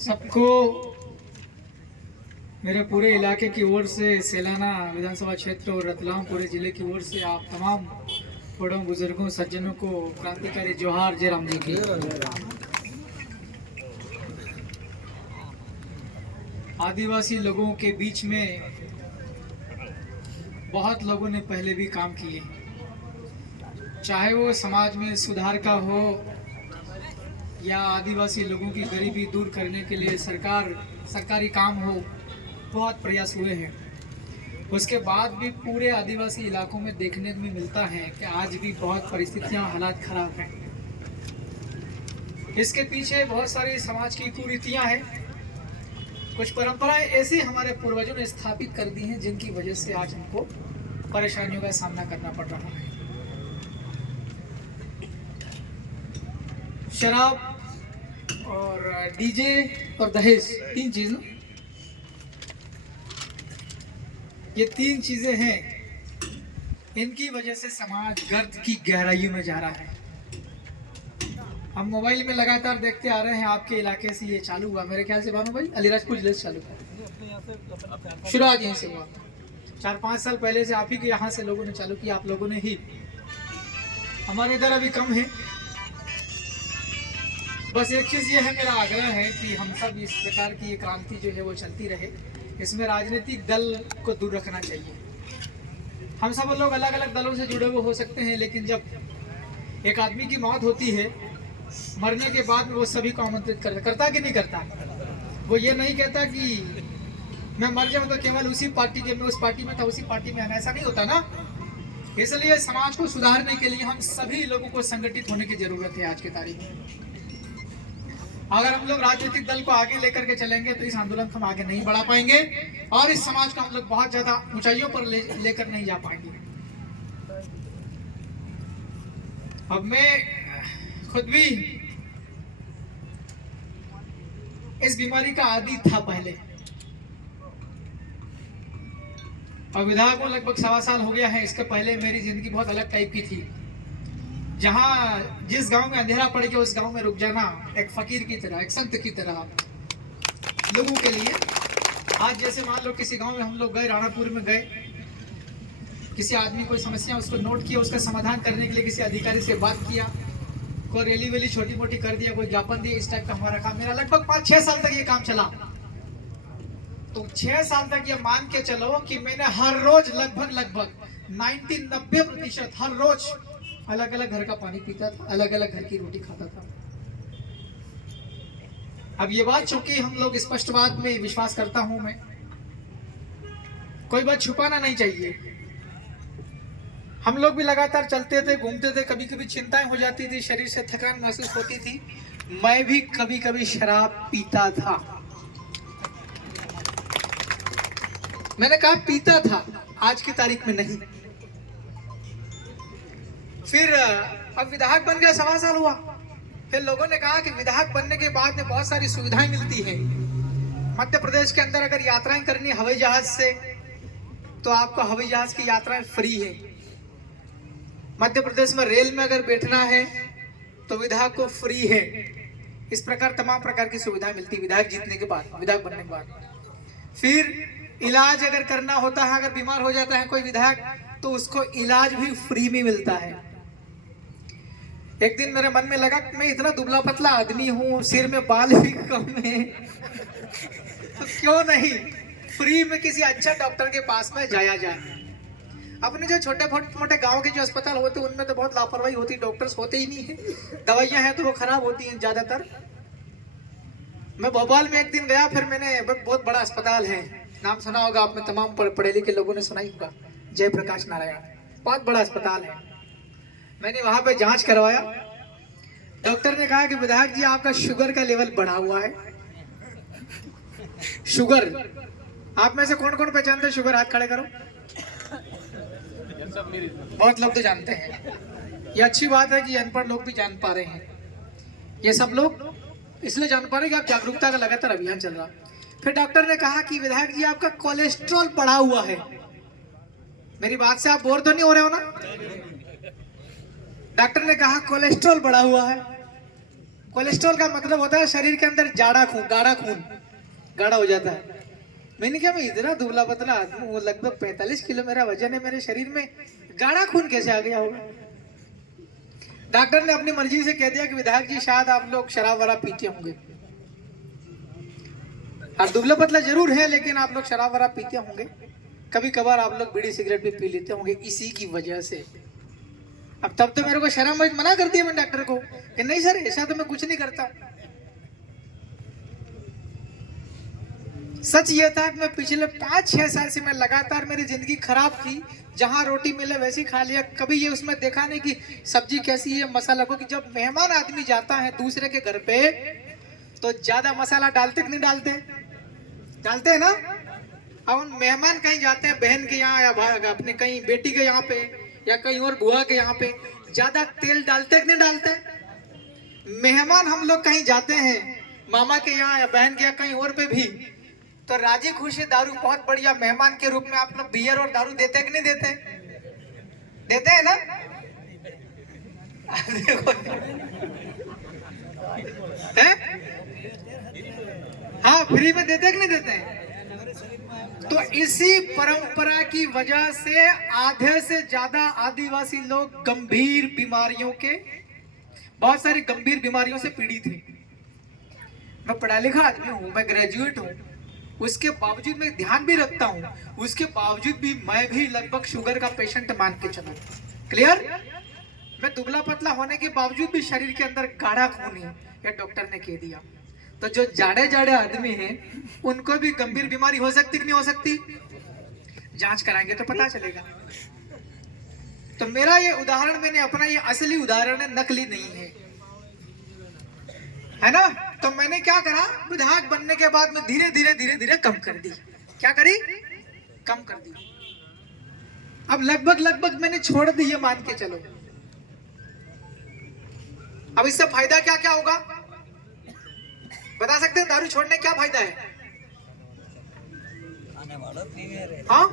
सबको मेरे पूरे इलाके की ओर से, सेलाना विधानसभा क्षेत्र और रतलाम पूरे जिले की ओर से आप तमाम बड़ों बुजुर्गों सज्जनों को क्रांतिकारी जोहार जय राम जी की। आदिवासी लोगों के बीच में बहुत लोगों ने पहले भी काम किए, चाहे वो समाज में सुधार का हो या आदिवासी लोगों की गरीबी दूर करने के लिए सरकारी काम हो, बहुत प्रयास हुए हैं। उसके बाद भी पूरे आदिवासी इलाकों में देखने में मिलता है कि आज भी बहुत परिस्थितियां, हालात खराब हैं। इसके पीछे बहुत सारी समाज की कुरीतियां हैं, कुछ परंपराएं ऐसी हमारे पूर्वजों ने स्थापित कर दी हैं जिनकी वजह से आज हमको परेशानियों का सामना करना पड़ रहा है। शराब और डीजे और दहेज, तीन चीज ना, ये तीन चीजें हैं, इनकी वजह से समाज गर्त की गहराइयों में जा रहा है। हम मोबाइल में लगातार देखते आ रहे हैं, आपके इलाके से ये चालू हुआ, मेरे ख्याल से भानु भाई अलीराजपुर जिले से चालू हुआ, शुरुआत यहीं से हुआ। 4-5 साल पहले से आप ही के यहाँ से लोगों ने चालू किया, आप लोगों ने ही। हमारे इधर अभी कम है। बस एक चीज ये है, मेरा आग्रह है कि हम सब इस प्रकार की ये क्रांति जो है वो चलती रहे। इसमें राजनीतिक दल को दूर रखना चाहिए। हम सब लोग अलग अलग दलों से जुड़े हुए हो सकते हैं, लेकिन जब एक आदमी की मौत होती है, मरने के बाद वो सभी को आमंत्रित करता कि नहीं करता। वो ये नहीं कहता कि मैं मर जाऊं तो केवल उसी पार्टी के, मैं उस पार्टी में था उसी पार्टी में आना, ऐसा नहीं होता ना। इसलिए समाज को सुधारने के लिए हम सभी लोगों को संगठित होने की जरूरत है आज की तारीख में। अगर हम लोग राजनीतिक दल को आगे लेकर के चलेंगे तो इस आंदोलन को हम आगे नहीं बढ़ा पाएंगे और इस समाज को हम लोग बहुत ज्यादा ऊंचाइयों पर लेकर नहीं जा पाएंगे। अब मैं खुद भी इस बीमारी का आदी था पहले, और विधायक को लगभग 1.25 साल हो गया है। इसके पहले मेरी जिंदगी बहुत अलग टाइप की थी, जहां जिस गांव में अंधेरा पड़ गया उस गांव में रुक जाना एक फकीर की तरह, एक संत की तरह लोगों के लिए। आज जैसे मान लो किसी गांव में हम लोग गए, राणापुर में गए, किसी आदमी कोई समस्या उसको नोट किया, उसका समाधान करने के लिए किसी अधिकारी से बात किया, कोई रैली वेली छोटी मोटी कर दिया, कोई ज्ञापन दिया, इस टाइप का हमारा काम। मेरा लगभग 5-6 साल तक ये काम चला। तो 6 साल तक ये मान के चलो कि मैंने हर रोज लगभग 90-90% हर रोज अलग अलग घर का पानी पीता था, अलग अलग घर की रोटी खाता था। अब ये बात चूंकि हम लोग स्पष्ट बात में विश्वास करता हूं मैं, कोई बात छुपाना नहीं चाहिए। हम लोग भी लगातार चलते थे, घूमते थे, कभी कभी चिंताएं हो जाती थी, शरीर से थकान महसूस होती थी। मैं भी कभी कभी शराब पीता था। मैंने कहा पीता था, आज की तारीख में नहीं। फिर अब विधायक बन गया, 1.25 साल हुआ। फिर लोगों ने कहा कि विधायक बनने के बाद में बहुत सारी सुविधाएं मिलती है। मध्य प्रदेश के अंदर अगर यात्राएं करनी हवाई जहाज से तो आपको हवाई जहाज की यात्राएं फ्री है। मध्य प्रदेश में रेल में अगर बैठना है तो विधायक को फ्री है। इस प्रकार तमाम प्रकार की सुविधाएं मिलती है विधायक जीतने के बाद, विधायक बनने के बाद। फिर इलाज अगर करना होता है, अगर बीमार हो जाता है कोई विधायक तो उसको इलाज भी फ्री में मिलता है। एक दिन मेरे मन में लगा कि मैं इतना दुबला पतला आदमी हूँ, सिर में बाल भी कम है, तो क्यों नहीं फ्री में किसी अच्छा डॉक्टर के पास में जाया जाए। अपने जो छोटे मोटे गांव के जो अस्पताल होते हैं उनमें तो बहुत लापरवाही होती है, डॉक्टर्स होते ही नहीं है, दवाइयां हैं तो वो खराब होती हैं ज्यादातर। मैं भोपाल में एक दिन गया, फिर मैंने बहुत बड़ा अस्पताल है, नाम सुना होगा आपने, तमाम पढ़े लिखे लोगों ने सुना ही होगा, जयप्रकाश नारायण, बहुत बड़ा अस्पताल है। मैंने वहां पे जांच करवाया, डॉक्टर ने कहा कि विधायक जी आपका शुगर का लेवल बढ़ा हुआ है। शुगर, आप में से कौन कौन पहचानते हैं शुगर? हाथ खड़े करो। बहुत लोग तो जानते हैं, ये अच्छी बात है कि अनपढ़ लोग भी जान पा रहे हैं। ये सब लोग इसलिए जान पा रहे हैं कि आप जागरूकता का लगातार अभियान चल रहा। फिर डॉक्टर ने कहा कि विधायक जी आपका कोलेस्ट्रॉल बढ़ा हुआ है। मेरी बात से आप बोर तो नहीं हो रहे हो ना? डॉक्टर ने कहा कोलेस्ट्रॉल बढ़ा हुआ है। कोलेस्ट्रॉल का मतलब होता है शरीर के अंदर जाड़ा खून, गाढ़ा खून, गाढ़ा हो जाता है। मैंने क्या, मैं इतना दुबला पतला आदमी हूँ, लगभग 45 किलो मेरा वजन है, मेरे शरीर में गाढ़ा खून कैसे आ गया होगा? डॉक्टर ने अपनी मर्जी से कह दिया कि विधायक जी शायद आप लोग शराब वराब पीते होंगे, और दुबला पतला जरूर है लेकिन आप लोग शराब वराब पीते होंगे, कभी कभार आप लोग बीड़ी सिगरेट भी पी लेते होंगे इसी की वजह से। अब तब तो मेरे को शर्म मना कर दिया मैंने डॉक्टर को कि नहीं सर ऐसा तो मैं कुछ नहीं करता। सच ये था कि मैं पिछले 5-6 साल से मैं लगातार मेरी जिंदगी खराब की, जहां रोटी मिले वैसी खा लिया, कभी ये उसमें देखा नहीं कि सब्जी कैसी है, मसाला को, कि जब मेहमान आदमी जाता है दूसरे के घर पे तो ज्यादा मसाला डालते कि नहीं डालते? डालते हैं ना। अब उन मेहमान कहीं जाते हैं बहन के यहाँ या अपने कहीं बेटी के यहाँ पे या कहीं और बुआ के यहाँ पे, ज्यादा तेल डालते कि नहीं डालते? मेहमान हम लोग कहीं जाते हैं मामा के यहाँ या बहन के यहाँ कहीं और पे भी, तो राजी खुशी दारू बहुत बढ़िया मेहमान के रूप में आप लोग बियर और दारू देते कि नहीं देते? देते हैं ना। देखो है? हाँ, फ्री में देते कि नहीं देते? तो इसी परंपरा की वजह से आधे से ज्यादा आदिवासी लोग गंभीर बीमारियों के, बहुत सारी गंभीर बीमारियों से पीड़ित हैं। मैं पढ़ा लिखा आदमी हूँ, मैं ग्रेजुएट हूँ, उसके बावजूद मैं ध्यान भी रखता हूँ, उसके बावजूद भी मैं भी लगभग शुगर का पेशेंट मान के चलूं। क्लियर? मैं दुबला पतला होने के बावजूद भी शरीर के अंदर गाढ़ा खून है, ये डॉक्टर ने कह दिया। तो जो जाड़े जाड़े आदमी हैं उनको भी गंभीर बीमारी हो सकती कि नहीं हो सकती? जांच कराएंगे तो पता चलेगा। तो मेरा ये उदाहरण मैंने अपना, ये असली उदाहरण है, नकली नहीं है ना। तो मैंने क्या करा, विधायक बनने के बाद में धीरे धीरे कम कर दी। क्या करी? कम कर दी। अब लगभग मैंने छोड़ दी, ये मान के चलो। अब इससे फायदा क्या क्या होगा बता सकते हैं? दारू छोड़ने क्या फायदा है? हाँ,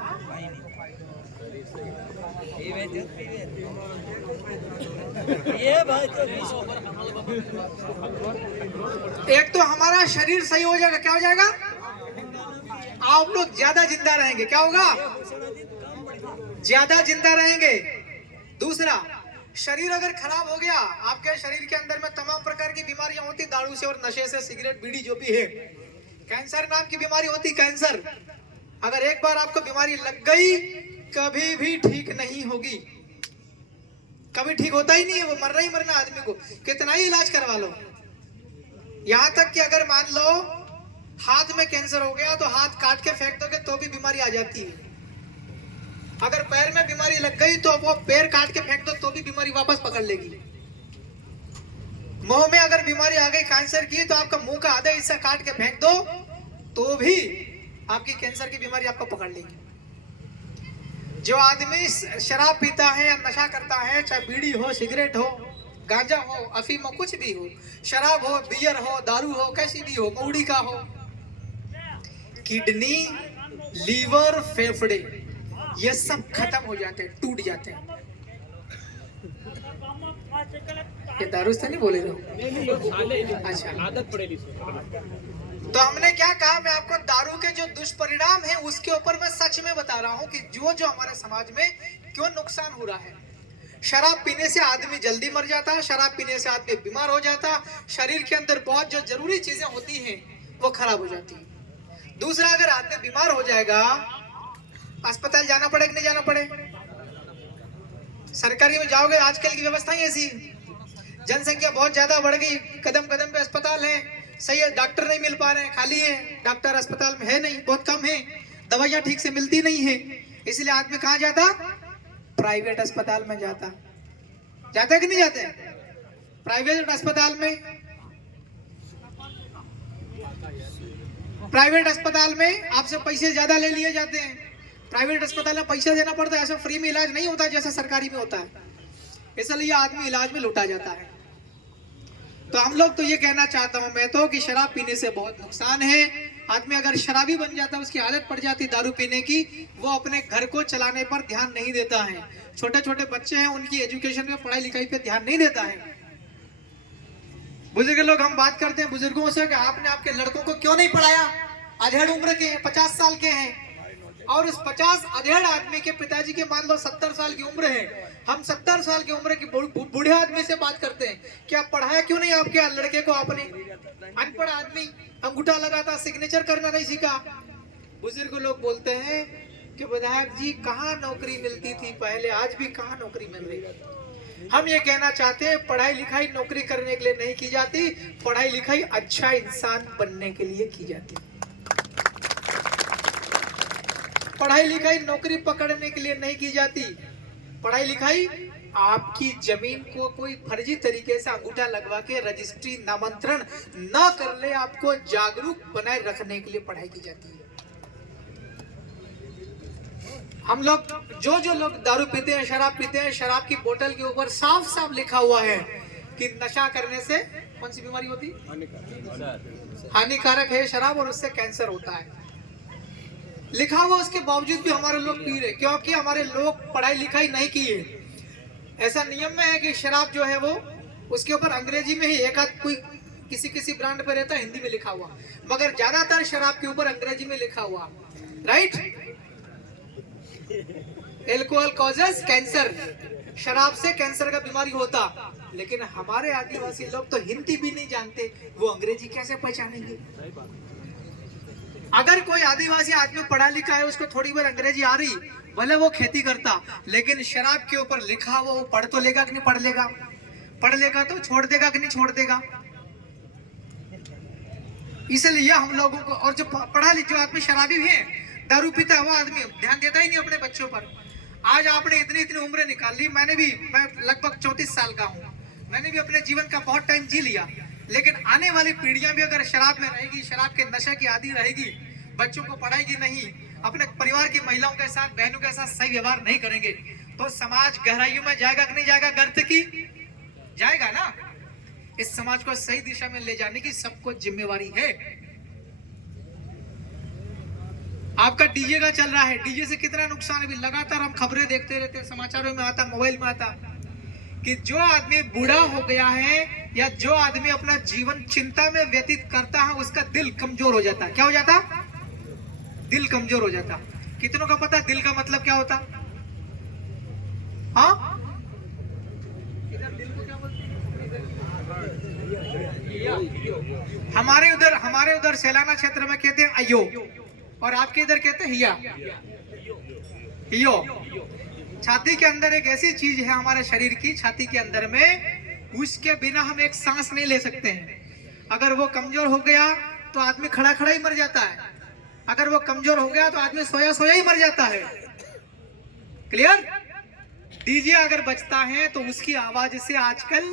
एक तो हमारा शरीर सही हो जाएगा। क्या हो जाएगा? आप लोग ज्यादा जिंदा रहेंगे। क्या होगा? ज्यादा जिंदा रहेंगे। दूसरा, शरीर अगर खराब हो गया, आपके शरीर के अंदर में तमाम प्रकार की बीमारियां होती, दारू से और नशे से, सिगरेट बीड़ी जो भी है, कैंसर नाम की बीमारी होती, कैंसर। अगर एक बार आपको बीमारी लग गई कभी भी ठीक नहीं होगी, कभी ठीक होता ही नहीं है, वो मरना ही मरना आदमी को, कितना ही इलाज करवा लो। यहां तक कि अगर मान लो हाथ में कैंसर हो गया तो हाथ काट के फेंक दोगे तो भी बीमारी आ जाती है। अगर पैर में बीमारी लग गई तो वो पैर काट के फेंक दो तो भी बीमारी वापस पकड़ लेगी। मुंह में अगर बीमारी आ गई कैंसर की तो आपका मुंह का आधा हिस्सा काट के फेंक दो तो भी आपकी कैंसर की बीमारी आपको पकड़ लेगी। जो आदमी शराब पीता है या नशा करता है, चाहे बीड़ी हो, सिगरेट हो, गांजा हो, अफीम हो, कुछ भी हो, शराब हो, बियर हो, दारू हो, कैसी भी हो, मौड़ी का हो, किडनी, लीवर, फेफड़े, ये सब खत्म हो जाते हैं, टूट जाते हैं। ये दारू से नहीं बोले रहो? अच्छा, आदत पड़ेगी। तो हमने क्या कहा, मैं आपको दारू के जो दुष्परिणाम है उसके ऊपर मैं सच में बता रहा हूं कि जो हमारे समाज में क्यों नुकसान हो रहा है। शराब पीने से आदमी जल्दी मर जाता है, शराब पीने से आदमी बीमार हो जाता है, शरीर के अंदर बहुत जो जरूरी चीजें होती हैं वो खराब हो जाती है। दूसरा, अगर आदमी बीमार हो जाएगा, अस्पताल जाना पड़े कि नहीं जाना पड़े? सरकारी में जाओगे, आजकल की व्यवस्था ही ऐसी, जनसंख्या बहुत ज्यादा बढ़ गई, कदम कदम पे अस्पताल है, सही है, डॉक्टर नहीं मिल पा रहे हैं, खाली है डॉक्टर, अस्पताल में है नहीं, बहुत कम है, दवाइयां ठीक से मिलती नहीं है, इसलिए आदमी कहाँ जाता? प्राइवेट अस्पताल में जाता। जाते कि नहीं जाते? प्राइवेट अस्पताल में आपसे पैसे ज्यादा ले लिए जाते हैं। प्राइवेट अस्पताल में पैसा देना पड़ता है, ऐसा फ्री में इलाज नहीं होता जैसा सरकारी में होता है, इसलिए आदमी इलाज में लुटा जाता है। तो हम लोग तो ये कहना चाहता हूं मैं तो कि शराब पीने से बहुत नुकसान है। आदमी अगर शराबी बन जाता है, उसकी आदत पड़ जाती है दारू पीने की, वो अपने घर को चलाने पर ध्यान नहीं देता है, छोटे छोटे बच्चे हैं उनकी एजुकेशन में, पढ़ाई लिखाई पे ध्यान नहीं देता है, बुजुर्ग लोग हम बात करते हैं बुजुर्गों से कि आपने आपके लड़कों को क्यों नहीं पढ़ाया, अधेड़ उम्र के हैं, 50 साल के हैं, और उस 50 अधेड़ आदमी के पिताजी के मान लो 70 साल की उम्र है। हम 70 साल की उम्र की बूढ़े आदमी से बात करते हैं, क्या पढ़ाया क्यों नहीं आपके लड़के को आपने? अनपढ़ आदमी अंगूठा लगाता, सिग्नेचर करना नहीं सीखा। बुजुर्ग लोग बोलते हैं कि विधायक जी कहाँ नौकरी मिलती थी पहले, आज भी कहाँ नौकरी मिल रही है। हम ये कहना चाहते हैं पढ़ाई लिखाई नौकरी करने के लिए नहीं की जाती, पढ़ाई लिखाई अच्छा इंसान बनने के लिए की जाती। पढ़ाई लिखाई नौकरी पकड़ने के लिए नहीं की जाती। पढ़ाई लिखाई आपकी जमीन को कोई फर्जी तरीके से अंगूठा लगवा के रजिस्ट्री नामांतरण न कर ले, आपको जागरूक बनाए रखने के लिए पढ़ाई की जाती है। हम लोग जो लोग दारू पीते हैं, शराब पीते हैं, शराब की बोतल के ऊपर साफ साफ लिखा हुआ है कि नशा करने से कौन सी बीमारी होती? हानिकारक है शराब और उससे कैंसर होता है, लिखा हुआ। उसके बावजूद भी हमारे लोग पी रहे, क्योंकि हमारे लोग पढ़ाई लिखाई नहीं की है। ऐसा नियम में है कि शराब जो है वो उसके ऊपर अंग्रेजी में ही एक आध कोई किसी ब्रांड पे रहता है, हिंदी में लिखा हुआ, मगर ज्यादातर शराब के ऊपर अंग्रेजी में लिखा हुआ, राइट? एल्कोहल कॉजेस कैंसर, शराब से कैंसर का बीमारी होता। लेकिन हमारे आदिवासी लोग तो हिंदी भी नहीं जानते, वो अंग्रेजी कैसे पहचानेंगे? अगर कोई आदिवासी आदमी पढ़ा लिखा है, उसको थोड़ी बहुत अंग्रेजी आ रही, भले वो खेती करता, लेकिन शराब के ऊपर लिखा हुआ वो पढ़ तो लेगा कि नहीं पढ़ लेगा? पढ़ लेगा तो छोड़ देगा कि नहीं छोड़ देगा? इसलिए हम लोगों को, और जो पढ़ा लिखा आदमी शराबी भी है, दारू पीता हुआ आदमी ध्यान देता ही नहीं अपने बच्चों पर। आज आपने इतनी उम्र निकाल ली, मैं लगभग 34 साल का हूँ, मैंने भी अपने जीवन का बहुत टाइम जी लिया, लेकिन आने वाली पीढ़ियां भी अगर शराब में रहेगी, शराब के नशे की आदी रहेगी, बच्चों को पढ़ाएगी नहीं, अपने परिवार की महिलाओं के साथ, बहनों के साथ सही व्यवहार नहीं करेंगे, तो समाज गहराइयों में जाएगा कि नहीं जाएगा? गर्त की जाएगा ना। इस समाज को सही दिशा में ले जाने की सबको जिम्मेवारी है। आपका डीजे का चल रहा है, डीजे से कितना नुकसान है? लगातार हम खबरें देखते रहते हैं, समाचारों में आता, मोबाइल में आता कि जो आदमी बूढ़ा हो गया है या जो आदमी अपना जीवन चिंता में व्यतीत करता है, उसका दिल कमजोर हो जाता। क्या हो जाता? दिल कमजोर हो जाता। कितनों का पता दिल का मतलब क्या होता? हाँ, इधर दिल को क्या बोलते हैं? हमारे उधर सेलाना क्षेत्र में कहते हैं अयो, और आपके इधर कहते हैं हिया, हियो। छाती के अंदर एक ऐसी चीज है हमारे शरीर की, छाती के अंदर में, उसके बिना हम एक सांस नहीं ले सकते हैं। अगर वो कमजोर हो गया तो आदमी खड़ा खड़ा ही मर जाता है, अगर वो कमजोर हो गया तो आदमी सोया सोया ही मर जाता है। क्लियर? डीजे अगर बजता है तो उसकी आवाज से आजकल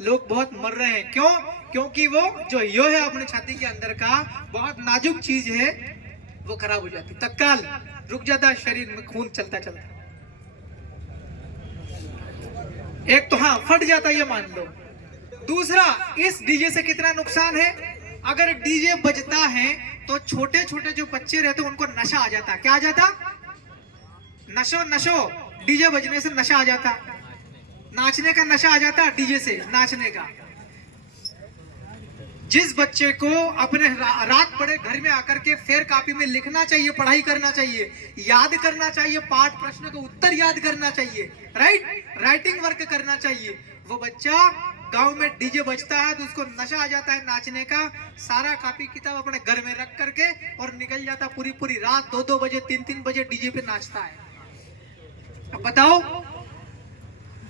लोग बहुत मर रहे हैं। क्यों? क्योंकि वो जो यो है अपने छाती के अंदर का बहुत नाजुक चीज है, वो खराब हो जाती, तत्काल रुक जाता है शरीर में खून चलता चलता। एक तो हाँ फट जाता है, ये मान लो। दूसरा, इस डीजे से कितना नुकसान है? अगर डीजे बजता है तो छोटे छोटे जो बच्चे रहते हैं उनको नशा आ जाता। क्या आ जाता? नशो। डीजे बजने से नशा आ जाता, नाचने का नशा आ जाता, डीजे से नाचने का। जिस बच्चे को अपने रात पड़े घर में आकर के फेर कॉपी में लिखना चाहिए, पढ़ाई करना चाहिए, याद करना चाहिए, पाठ प्रश्न को उत्तर याद करना चाहिए, राइटिंग वर्क करना चाहिए, वो बच्चा गांव में डीजे बजता है तो उसको नशा आ जाता है नाचने का, सारा कॉपी किताब अपने घर में रख करके और निकल जाता, पूरी रात 2-2 बजे 3-3 बजे डीजे पे नाचता है। अब बताओ,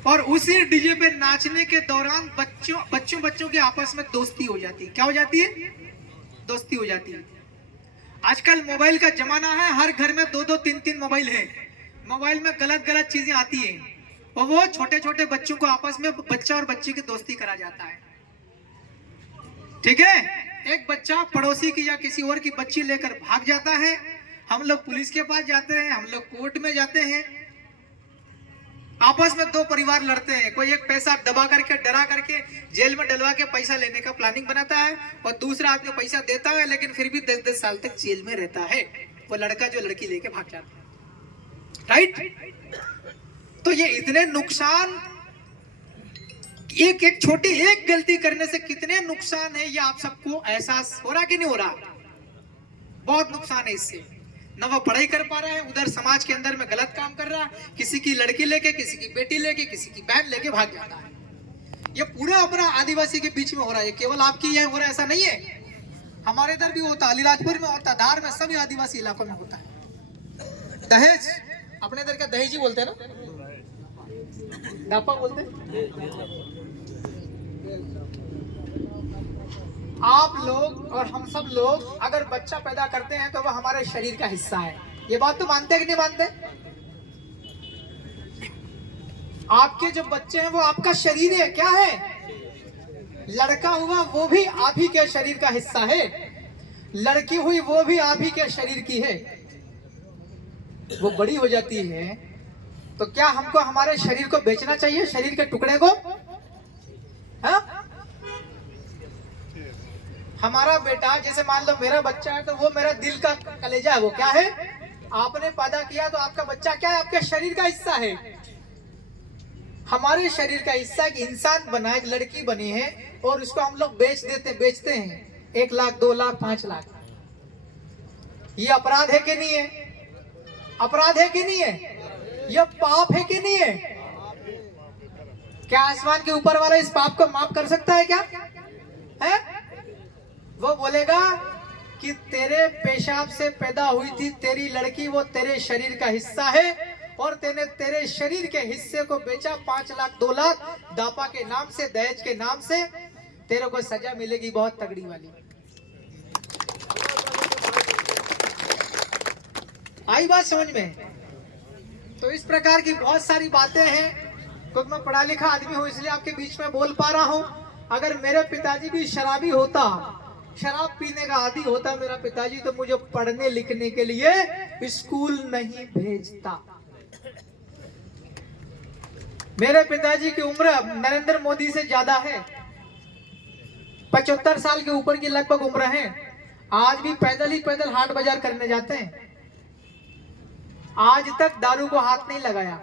और उसी डीजे पे नाचने के दौरान बच्चों के आपस में दोस्ती हो जाती है। क्या हो जाती है? दोस्ती हो जाती है। आजकल मोबाइल का जमाना है, हर घर में 2-2 3-3 मोबाइल है। मोबाइल में गलत चीजें आती हैं और वो छोटे छोटे बच्चों को आपस में, बच्चा और बच्ची की दोस्ती करा जाता है। ठीक है? एक बच्चा पड़ोसी की या किसी और की बच्ची लेकर भाग जाता है, हम लोग पुलिस के पास जाते हैं, हम लोग कोर्ट में जाते हैं, आपस में 2 परिवार लड़ते हैं, कोई एक पैसा दबा करके डरा करके जेल में डलवा के पैसा लेने का प्लानिंग बनाता है और दूसरा आदमी पैसा देता है लेकिन फिर भी 10-10 साल तक जेल में रहता है, वो लड़का जो लड़की लेके भाग जाता है। राइट? तो ये इतने नुकसान, एक छोटी एक गलती करने से कितने नुकसान है, ये आप सबको एहसास हो रहा कि नहीं हो रहा? बहुत नुकसान है इससे। न वो पढ़ाई कर पा रहा है, उधर समाज के अंदर में गलत काम कर रहा है, किसी की लड़की लेके, किसी की बेटी लेके, किसी की बहन लेके भाग जाता है। ये पूरा अपना आदिवासी के बीच में हो रहा है, केवल आपकी यहाँ हो रहा है ऐसा नहीं है, हमारे इधर भी होता है, अलीराजपुर में होता है, धार में, सभी आदिवासी इलाकों में होता है। दहेज, अपने इधर क्या दहेज ही बोलते हैं ना, दापा बोलते हैं। आप लोग और हम सब लोग अगर बच्चा पैदा करते हैं तो वह हमारे शरीर का हिस्सा है। ये बात तो मानते हैं कि नहीं मानते? आपके जो बच्चे हैं वो आपका शरीर है, क्या है? लड़का हुआ वो भी आप ही के शरीर का हिस्सा है, लड़की हुई वो भी आप ही के शरीर की है। वो बड़ी हो जाती है तो क्या हमको हमारे शरीर को बेचना चाहिए, शरीर के टुकड़े को? हा? हमारा बेटा, जैसे मान लो मेरा बच्चा है तो वो मेरा दिल का कलेजा है, वो क्या है? आपने पैदा किया तो आपका बच्चा क्या है? आपके शरीर का हिस्सा है। हमारे शरीर का हिस्सा एक इंसान बना है, एक लड़की बनी है और उसको हम लोग बेचते हैं 1 लाख 2 लाख 5 लाख। ये अपराध है कि नहीं है? अपराध है कि नहीं है? ये पाप है कि नहीं है? क्या आसमान के ऊपर वाला इस पाप को माफ कर सकता है क्या? है? वो बोलेगा कि तेरे पेशाब से पैदा हुई थी तेरी लड़की, वो तेरे शरीर का हिस्सा है और तेने तेरे शरीर के हिस्से को बेचा 5 लाख 2 लाख दापा के नाम से, दहेज के नाम से। तेरे को सजा मिलेगी बहुत तगड़ी वाली। आई बात समझ में? तो इस प्रकार की बहुत सारी बातें हैं। क्योंकि मैं पढ़ा लिखा आदमी हूं इसलिए आपके बीच में बोल पा रहा हूं। अगर मेरे पिताजी भी शराबी होता, शराब पीने का आदी होता मेरा पिताजी, तो मुझे पढ़ने लिखने के लिए स्कूल नहीं भेजता। मेरे पिताजी की उम्र नरेंद्र मोदी से ज्यादा है, 75 साल के ऊपर की लगभग उम्र है। आज भी पैदल हाट बाजार करने जाते हैं। आज तक दारू को हाथ नहीं लगाया,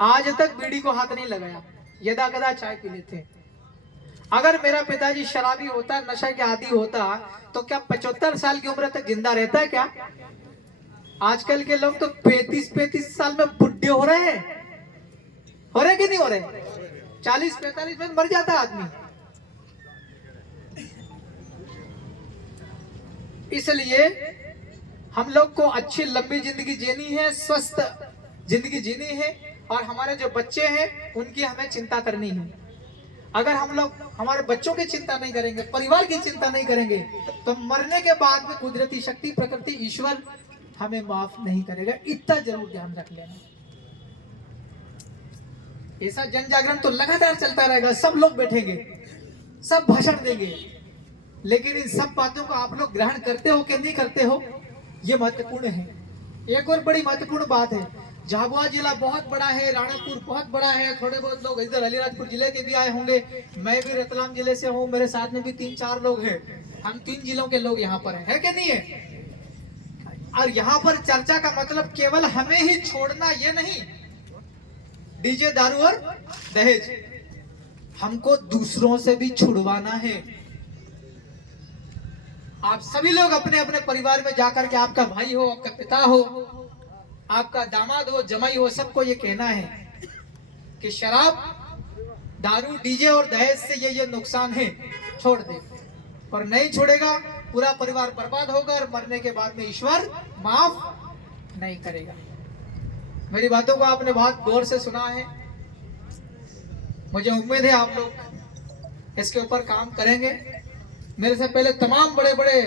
आज तक बीड़ी को हाथ नहीं लगाया, यदा कदा चाय पी लेते हैं। अगर मेरा पिताजी शराबी होता, नशा के आदी होता, तो क्या 75 साल की उम्र तक जिंदा रहता है क्या? आजकल के लोग तो 35 साल में बुढ़े हो रहे हैं। हो रहे कि नहीं हो रहे? 40-45 में मर जाता आदमी। इसलिए हम लोग को अच्छी लंबी जिंदगी जीनी है, स्वस्थ जिंदगी जीनी है और हमारे जो बच्चे हैं उनकी हमें चिंता करनी है। अगर हम लोग हमारे बच्चों की चिंता नहीं करेंगे, परिवार की चिंता नहीं करेंगे, तो मरने के बाद में कुदरती शक्ति, प्रकृति, ईश्वर हमें माफ नहीं करेगा। इतना जरूर ध्यान रख लेना। ऐसा जन जागरण तो लगातार चलता रहेगा, सब लोग बैठेंगे, सब भाषण देंगे, लेकिन इन सब बातों को आप लोग ग्रहण करते हो कि नहीं करते हो, ये महत्वपूर्ण है। एक और बड़ी महत्वपूर्ण बात है, झाबुआ जिला बहुत बड़ा है, राणापुर बहुत बड़ा है, थोड़े बहुत लोग इधर अलीराजपुर जिले के भी आए होंगे, मैं भी रतलाम जिले से हूँ, मेरे साथ में भी 3-4 लोग हैं। हम 3 जिलों के लोग यहाँ पर है कि नहीं है? और यहाँ पर चर्चा का मतलब केवल हमें ही छोड़ना ये नहीं, डीजे, दारू और दहेज, हमको दूसरों से भी छुड़वाना है। आप सभी लोग अपने अपने परिवार में जाकर के, आपका भाई हो, आपका पिता हो, आपका दामाद हो, जमाई हो, सबको ये कहना है कि शराब, दारू, डीजे और दहेज से ये नुकसान है, छोड़ दे। और नहीं छोड़ेगा पूरा परिवार बर्बाद होगा और मरने के बाद में ईश्वर माफ नहीं करेगा। मेरी बातों को आपने बहुत गौर से सुना है, मुझे उम्मीद है आप लोग इसके ऊपर काम करेंगे। मेरे से पहले तमाम बड़े बड़े